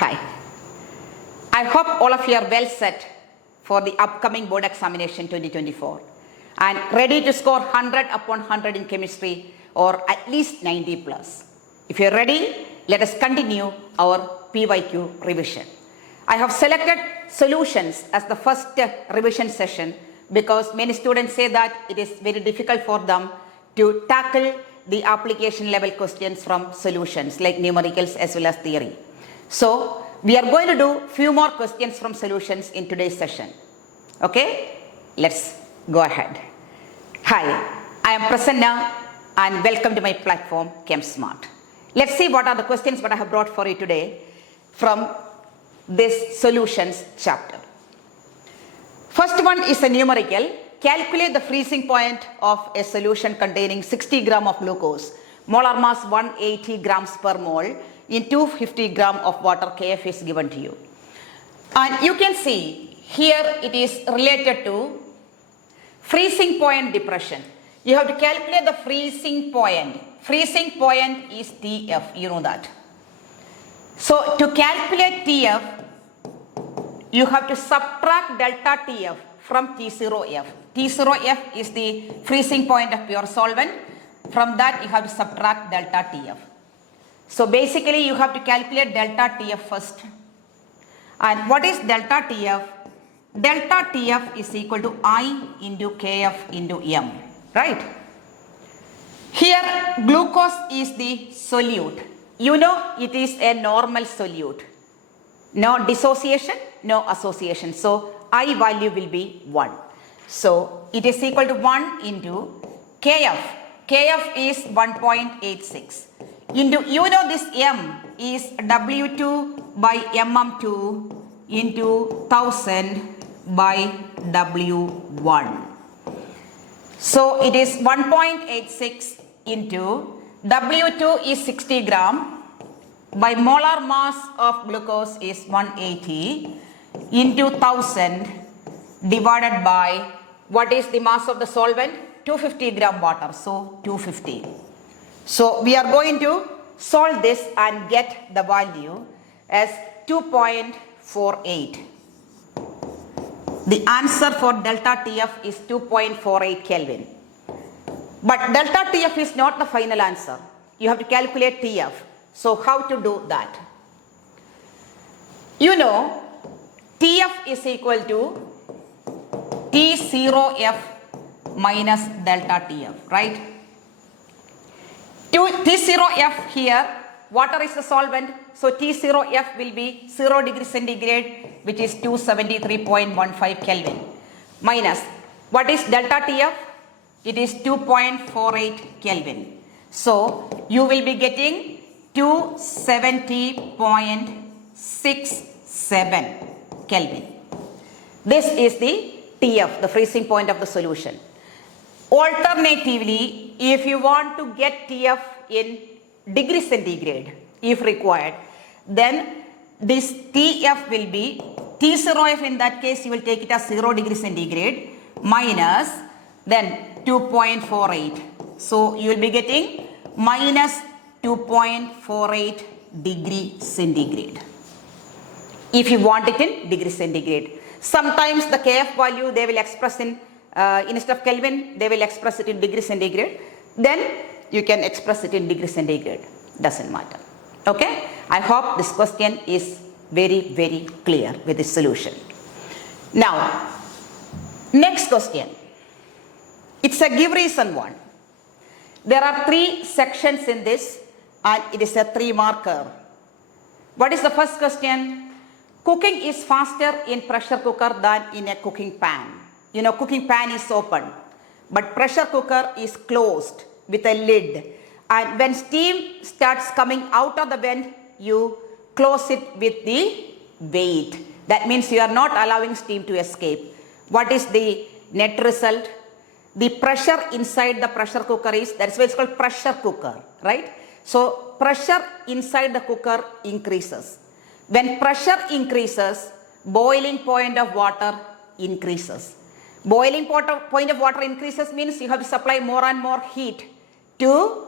Hi. I hope all of you are well set for the upcoming board examination 2024 and ready to score 100 upon 100 in chemistry or at least 90 plus. If you're ready, let us continue our PYQ revision. I have selected solutions as the first revision session because many students say that it is very difficult for them to tackle the application level questions from solutions like numericals as well as theory. So we are going to do few more questions from solutions in today's session. Okay, let's go ahead. Hi, I am Prasanna and welcome to my platform ChemSmart. Let's see what are the questions that I have brought for you today from this solutions chapter. First one is a numerical. Calculate the freezing point of a solution containing 60 gram of glucose, molar mass 180 grams per mole in 250 gram of water. Kf is given to you. And you can see here it is related to freezing point depression. You have to calculate the freezing point. Freezing point is Tf, you know that. So to calculate Tf, you have to subtract delta Tf from T0F. T0F is the freezing point of pure solvent. From that you have to subtract delta Tf. So basically you have to calculate delta Tf first. And what is delta Tf? Delta Tf is equal to I into Kf into M, right? Here glucose is the solute. You know it is a normal solute. No dissociation, no association. So I value will be 1. So it is equal to 1 into Kf. Kf is 1.86. Into, you know this M is W2 by mm2 into 1000 by W1. So it is 1.86 into W2 is 60 gram by molar mass of glucose is 180 into 1000 divided by what is the mass of the solvent? 250 gram water. So 250. So we are going to solve this and get the value as 2.48. The answer for delta Tf is 2.48 Kelvin. But delta Tf is not the final answer. You have to calculate Tf. So how to do that? You know Tf is equal to T0F minus delta Tf, right? T0F here, water is the solvent, so T0F will be 0 degree centigrade, which is 273.15 Kelvin, minus, what is delta Tf? It is 2.48 Kelvin. So you will be getting 270.67 Kelvin. This is the Tf, the freezing point of the solution. Alternatively, if you want to get Tf in degree centigrade, if required, then this Tf will be T0F. In that case, you will take it as 0 degree centigrade minus then 2.48. So you will be getting minus 2.48 degree centigrade. If you want it in degree centigrade. Sometimes the Kf value they will express in instead of Kelvin, they will express it in degree centigrade. Then you can express it in degree centigrade. Doesn't matter. Okay? I hope this question is very, very clear with this solution. Now, next question. It's a give reason one. There are 3 sections in this and it is a 3-mark curve. What is the first question? Cooking is faster in pressure cooker than in a cooking pan. You know, cooking pan is open, but pressure cooker is closed with a lid. And when steam starts coming out of the vent, you close it with the weight. That means you are not allowing steam to escape. What is the net result? The pressure inside the pressure cooker is, that's why it's called pressure cooker, right? So pressure inside the cooker increases. When pressure increases, boiling point of water increases. Boiling point of water increases means you have to supply more and more heat to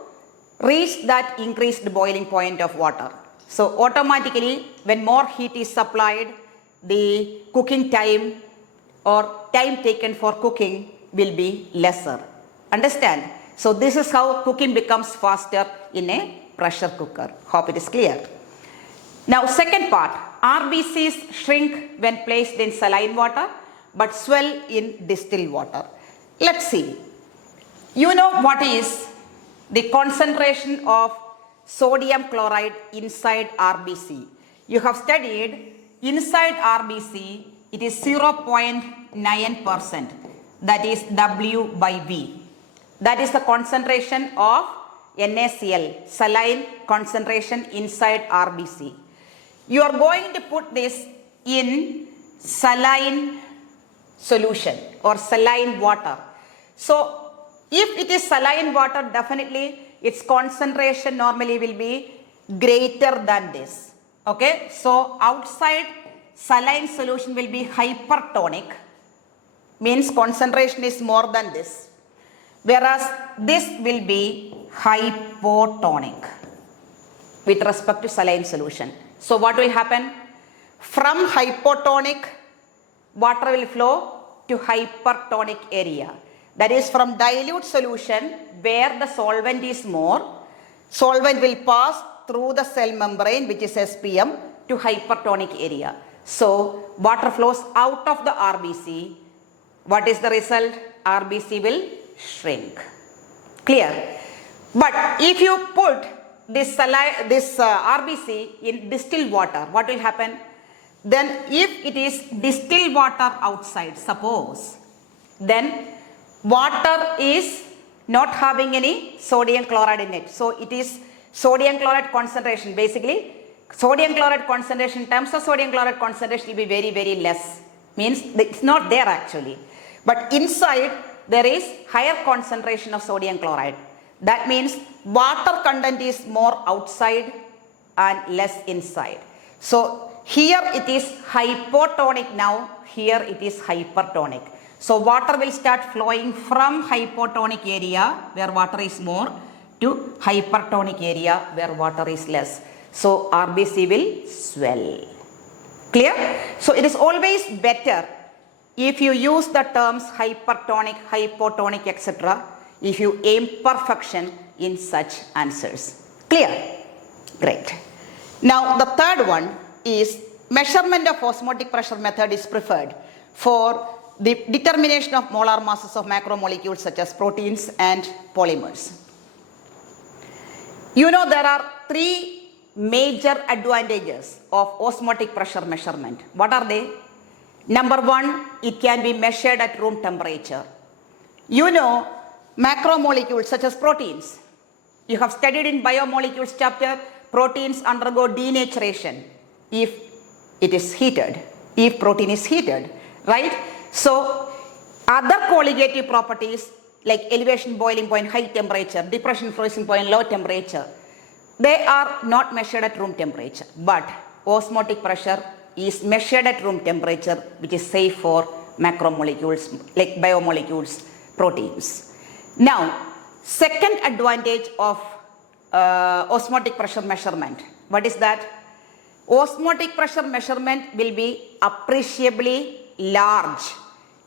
reach that increased boiling point of water. So automatically when more heat is supplied, the cooking time or time taken for cooking will be lesser. Understand? So this is how cooking becomes faster in a pressure cooker. Hope it is clear. Now second part, RBCs shrink when placed in saline water but swell in distilled water. Let's see. You know what is the concentration of sodium chloride inside RBC. You have studied inside RBC it is 0.9%, that is W by V. That is the concentration of NaCl, saline concentration inside RBC. You are going to put this in saline solution or saline water. So if it is saline water, definitely its concentration normally will be greater than this. Okay, so outside saline solution will be hypertonic, means concentration is more than this, whereas this will be hypotonic with respect to saline solution. So what will happen? From hypotonic, water will flow to hypertonic area. That is, from dilute solution where the solvent is more, solvent will pass through the cell membrane, which is SPM, to hypertonic area. So water flows out of the RBC. What is the result? RBC will shrink. Clear? But if you put this RBC in distilled water, what will happen? Then if it is distilled water outside, suppose, then water is not having any sodium chloride in it. So it is sodium chloride concentration. Basically, sodium chloride concentration in terms of sodium chloride concentration will be very, very less. Means it's not there actually. But inside there is higher concentration of sodium chloride. That means water content is more outside and less inside. So here it is hypotonic now, here it is hypertonic. So water will start flowing from hypotonic area where water is more to hypertonic area where water is less. So RBC will swell. Clear? So it is always better if you use the terms hypertonic, hypotonic, etc. if you aim perfection in such answers. Clear? Great. Now the third one is measurement of osmotic pressure method is preferred for the determination of molar masses of macromolecules such as proteins and polymers. You know there are three major advantages of osmotic pressure measurement. What are they? Number one, it can be measured at room temperature. You know macromolecules such as proteins. You have studied in biomolecules chapter, proteins undergo denaturation if it is heated, if protein is heated, right? So other colligative properties like elevation boiling point, high temperature, depression freezing point, low temperature, they are not measured at room temperature. But osmotic pressure is measured at room temperature, which is safe for macromolecules like biomolecules, proteins. Now, second advantage of osmotic pressure measurement, what is that? Osmotic pressure measurement will be appreciably large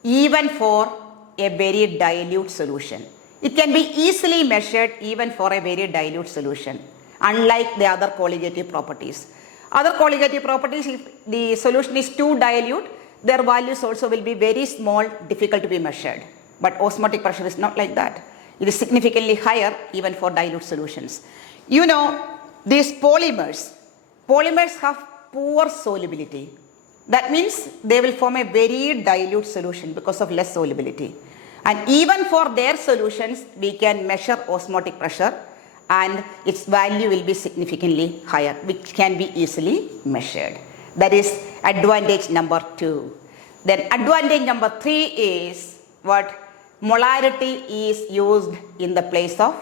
even for a very dilute solution. It can be easily measured even for a very dilute solution, unlike the other colligative properties. Other colligative properties, if the solution is too dilute, their values also will be very small, difficult to be measured. But osmotic pressure is not like that. It is significantly higher even for dilute solutions. You know, these polymers have poor solubility. That means they will form a very dilute solution because of less solubility. And even for their solutions, we can measure osmotic pressure and its value will be significantly higher, which can be easily measured. That is advantage number 2. Then advantage number 3 is what? Molarity is used in the place of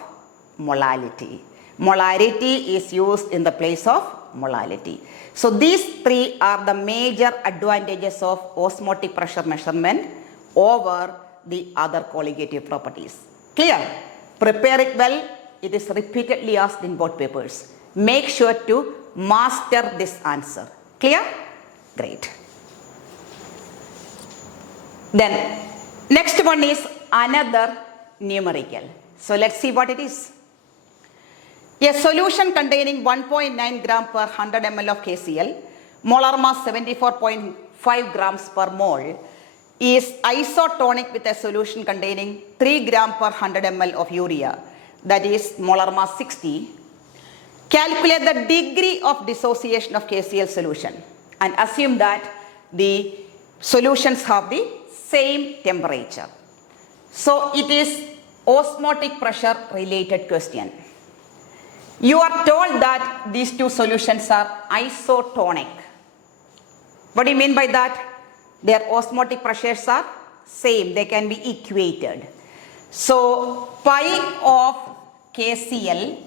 molality. Molarity is used in the place of molality. So these 3 are the major advantages of osmotic pressure measurement over the other colligative properties. Clear? Prepare it well. It is repeatedly asked in both papers. make sure to master this answer. Clear? Great. Then next one is another numerical. So let's see what it is. A solution containing 1.9 gram per 100 ml of KCl, molar mass 74.5 grams per mole, is isotonic with a solution containing 3 gram per 100 ml of urea, that is molar mass 60. Calculate the degree of dissociation of KCl solution and assume that the solutions have the same temperature. So it is osmotic pressure related question. You are told that these two solutions are isotonic. What do you mean by that? Their osmotic pressures are same, they can be equated. So pi of KCl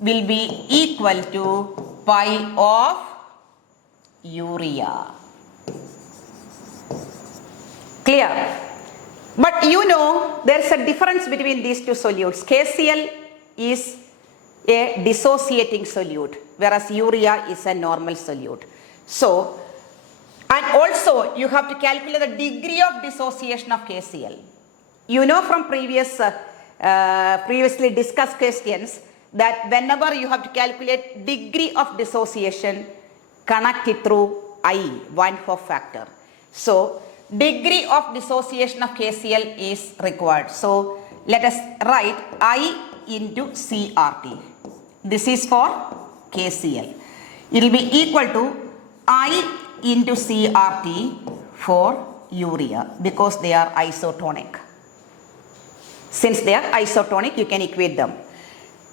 will be equal to pi of urea. Clear? But you know there is a difference between these two solutes. KCl is a dissociating solute, whereas urea is a normal solute. So, and also you have to calculate the degree of dissociation of KCl. You know from previously discussed questions that whenever you have to calculate degree of dissociation, connect it through I, Van Hoff factor. So, degree of dissociation of KCl is required. So, let us write I into CRT. This is for KCl. It will be equal to I into CRT for urea because they are isotonic. Since they are isotonic, you can equate them.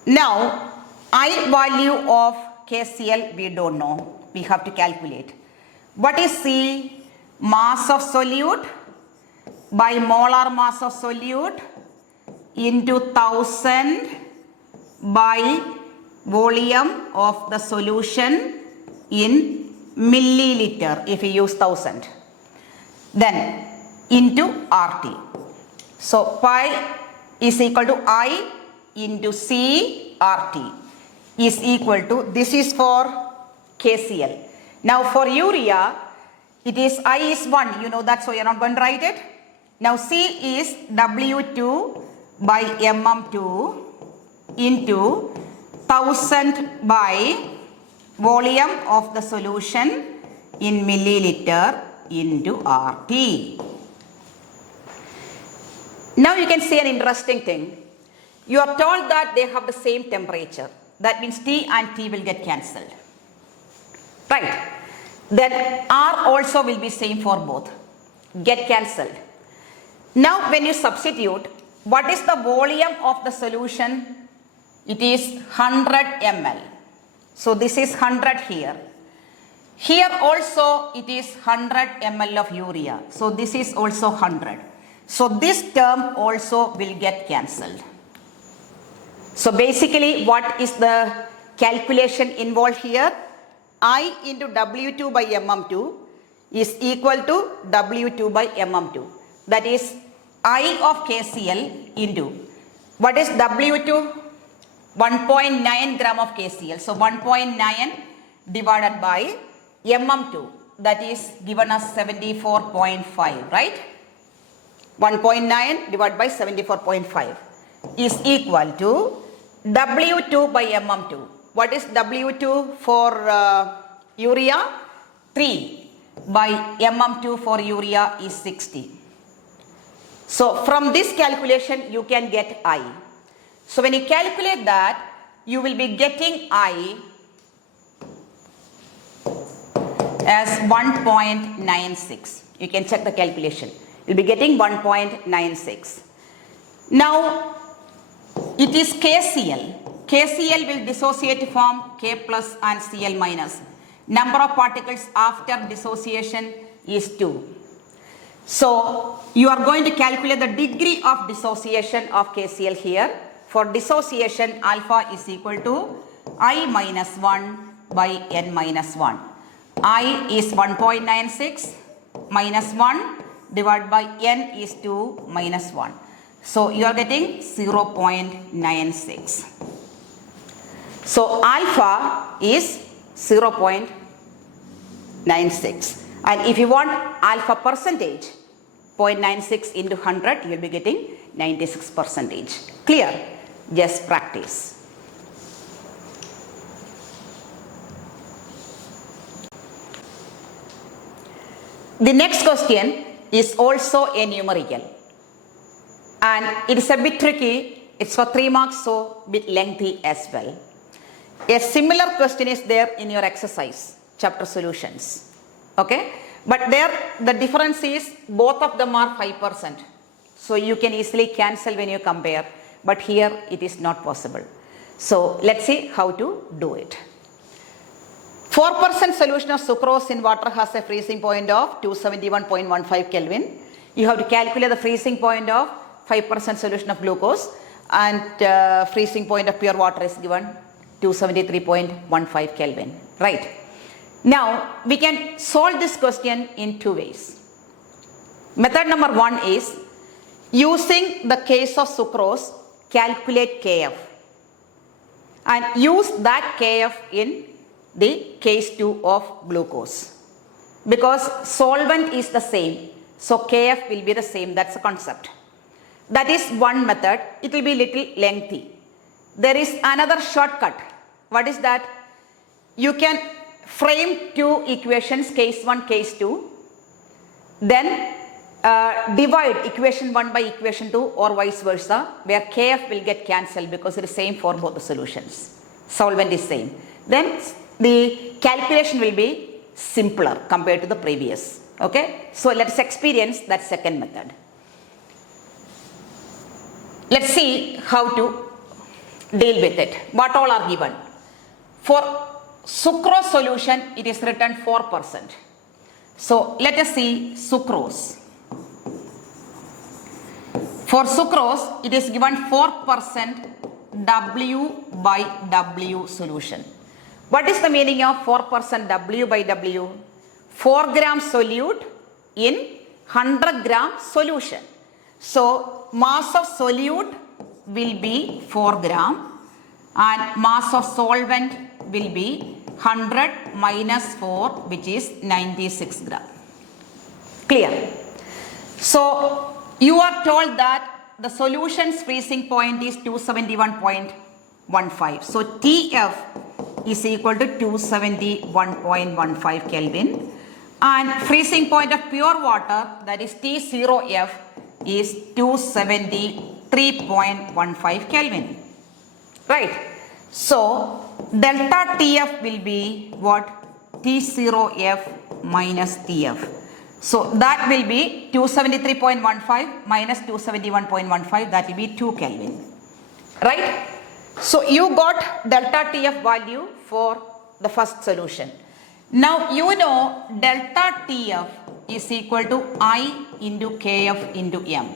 Now, I value of KCl we don't know. We have to calculate. What is C? Mass of solute by molar mass of solute into 1000 by volume of the solution in milliliter if you use 1000. Then into RT. So pi is equal to I into C RT is equal to, this is for KCl. Now for urea, it is I is 1, you know that, so you're not going to write it. Now C is W2 by MM2 into 1000 by volume of the solution in milliliter into RT. Now you can see an interesting thing. You are told that they have the same temperature. That means T and T will get cancelled. Right. Then R also will be same for both. Get cancelled. Now when you substitute, what is the volume of the solution? It is 100 ml. So this is 100 here. Here also it is 100 ml of urea. So this is also 100. So this term also will get cancelled. So basically what is the calculation involved here? I into W2 by MM2 is equal to W2 by MM2. That is I of KCl into, what is W2? 1.9 gram of KCl. So 1.9 divided by MM2, that is given as 74.5, right? 1.9 divided by 74.5 is equal to W2 by MM2. What is W2 for urea? 3 by MM2 for urea is 60. So from this calculation you can get I. So when you calculate that, you will be getting I as 1.96. You can check the calculation. You'll be getting 1.96. Now it is KCl. KCl will dissociate to form K plus and Cl minus. Number of particles after dissociation is 2. So you are going to calculate the degree of dissociation of KCl here. For dissociation, alpha is equal to I minus 1 by N minus 1. I is 1.96 minus 1 divided by N is 2 minus 1. So you are getting 0.96. So alpha is 0.96. And if you want alpha percentage, 0.96 into 100, you will be getting 96%. Clear? Just practice. The next question is also a numerical. And it is a bit tricky. It's for 3 marks, so a bit lengthy as well. A similar question is there in your exercise, chapter solutions. Okay? But there the difference is both of them are 5%. So you can easily cancel when you compare. But here it is not possible. So let's see how to do it. 4% solution of sucrose in water has a freezing point of 271.15 Kelvin. You have to calculate the freezing point of 5% solution of glucose, and freezing point of pure water is given 273.15 Kelvin. Right. Now we can solve this question in 2 ways. Method number 1 is using the case of sucrose, calculate Kf and use that Kf in the case 2 of glucose, because solvent is the same, so Kf will be the same. That's the concept. That is one method. It will be little lengthy. There is another shortcut. What is that? You can frame 2 equations, case 1, case 2, then divide equation 1 by equation 2 or vice versa, where Kf will get cancelled because it is same for both the solutions. Solvent is same. Then the calculation will be simpler compared to the previous. Okay? So let's experience that second method. Let's see how to deal with it. What all are given? For sucrose solution, it is written 4%. So let us see sucrose. For sucrose, it is given 4% W by W solution. What is the meaning of 4% W by W? 4 gram solute in 100 gram solution. So mass of solute will be 4 gram and mass of solvent will be 100 minus 4, which is 96 gram. Clear? So you are told that the solution's freezing point is 271.15. So TF is equal to 271.15 Kelvin, and freezing point of pure water, that is T0F, is 273.15 Kelvin. Right? So delta TF will be what? T0F minus TF. So that will be 273.15 minus 271.15, that will be 2 Kelvin. Right? So you got delta TF value for the first solution. Now you know delta TF is equal to I into Kf into M.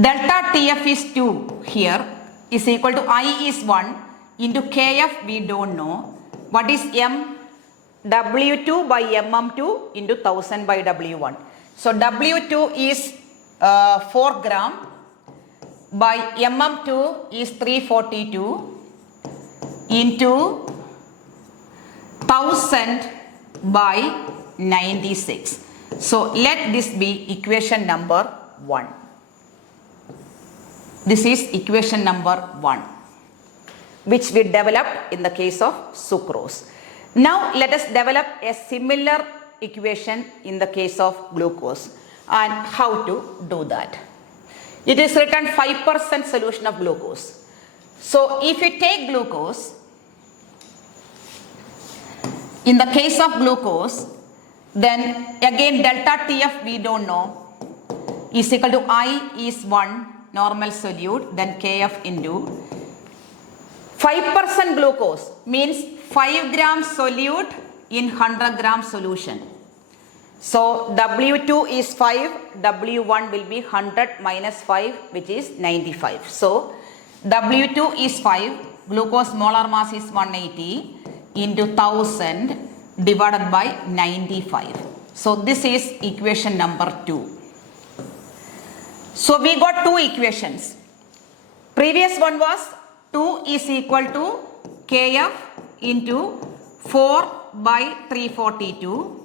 Delta TF is 2 here, is equal to I is 1 into Kf we don't know. What is M? W2 by MM2 into 1000 by W1. So W2 is 4 gram by MM2 is 342 into 1000 by 96. So let this be equation number 1. This is equation number 1, which we developed in the case of sucrose. Now let us develop a similar equation in the case of glucose, and how to do that. It is written 5% solution of glucose. So if you take glucose, in the case of glucose, then again delta TF we don't know, is equal to I is 1 normal solute, then Kf into 5% glucose means 5 gram solute in 100 gram solution. So W2 is 5, W1 will be 100 minus 5, which is 95. So W2 is 5, glucose molar mass is 180 into 1000 divided by 95. So this is equation number 2. So we got 2 equations. Previous one was 2 is equal to kf into 4 by 342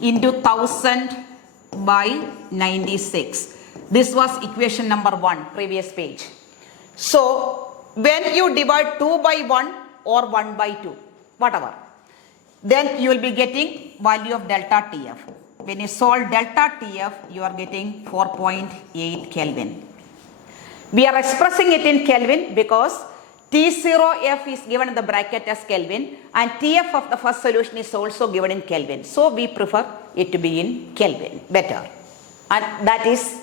into 1000 by 96. This was equation number 1, previous page. So, when you divide 2 by 1 or 1 by 2, whatever, then you will be getting value of delta TF. When you solve delta TF, you are getting 4.8 Kelvin. We are expressing it in Kelvin because T0F is given in the bracket as Kelvin and TF of the first solution is also given in Kelvin. So we prefer it to be in Kelvin, better. And that is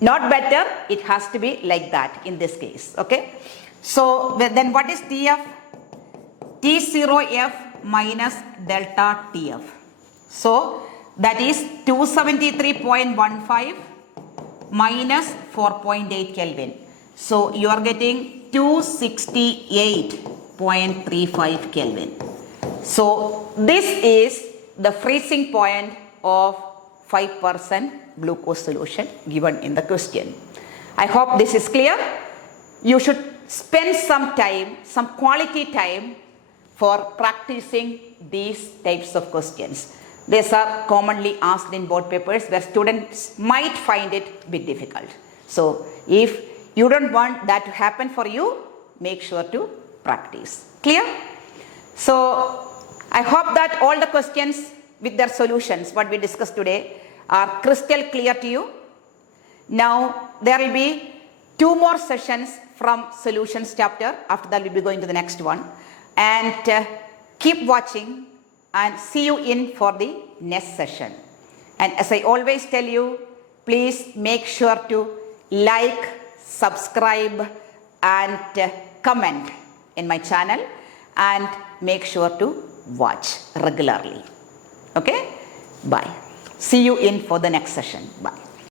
not better, it has to be like that in this case, okay? So then what is TF? T0F minus delta TF. So that is 273.15 minus 4.8 Kelvin. So you are getting 268.35 Kelvin. So this is the freezing point of 5% glucose solution given in the question. I hope this is clear. You should spend some time, some quality time for practicing these types of questions. These are commonly asked in board papers where students might find it a bit difficult. So if you don't want that to happen for you, make sure to practice. Clear? So I hope that all the questions with their solutions, what we discussed today, are crystal clear to you. Now there will be 2 more sessions from solutions chapter. After that we'll be going to the next one. And keep watching and see you in for the next session. And as I always tell you, please make sure to like, subscribe and comment in my channel and make sure to watch regularly. Okay? Bye. See you in for the next session. Bye.